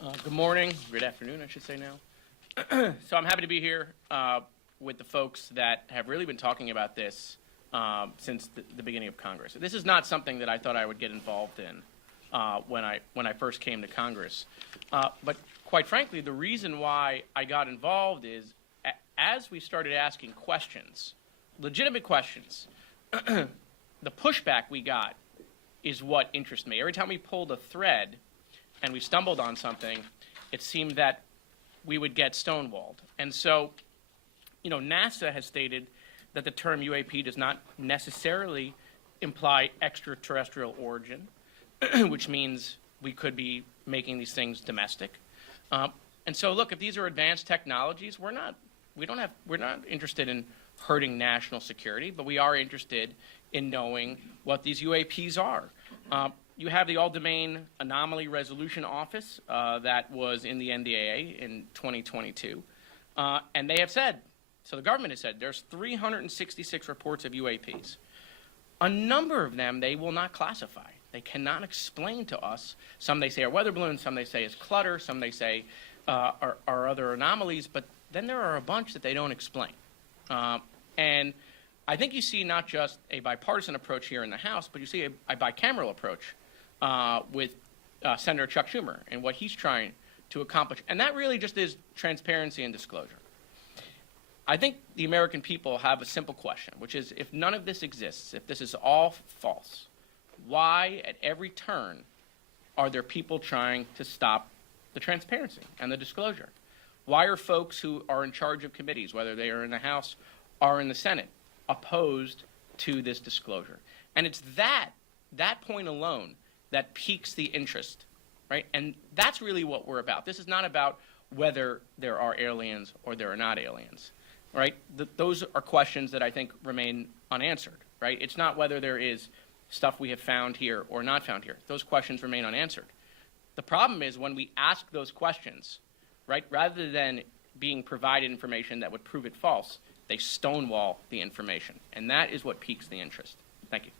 Good morning, good afternoon, I should say now. So I'm happy to be here with the folks that have really been talking about this since the beginning of Congress. This is not something that I thought I would get involved in when I first came to Congress. But quite frankly, the reason why I got involved is as we started asking questions, legitimate questions, the pushback we got is what interests me. Every time we pulled a thread and we stumbled on something, it seemed that we would get stonewalled. And so, you know, NASA has stated that the term UAP does not necessarily imply extraterrestrial origin, which means we could be making these things domestic. And so, look, if these are advanced technologies, we're not interested in hurting national security, but we are interested in knowing what these UAPs are. You have the All-Domain Anomaly Resolution Office that was in the NDAA in 2022. And they have said, so the government has said, there's 366 reports of UAPs. A number of them they will not classify. They cannot explain to us. Some they say are weather balloons, some they say is clutter, some they say are other anomalies, but then there are a bunch that they don't explain. And I think you see not just a bipartisan approach here in the House, but you see a bicameral approach with Senator Chuck Schumer and what he's trying to accomplish. And that really just is transparency and disclosure. I think the American people have a simple question, which is if none of this exists, if this is all false, why at every turn are there people trying to stop the transparency and the disclosure? Why are folks who are in charge of committees, whether they are in the House or in the Senate, opposed to this disclosure? And it's that point alone that piques the interest, right? And that's really what we're about. This is not about whether there are aliens or there are not aliens, right? Those are questions that I think remain unanswered, right? It's not whether there is stuff we have found here or not found here. Those questions remain unanswered. The problem is when we ask those questions, right, rather than being provided information that would prove it false, they stonewall the information. And that is what piques the interest. Thank you.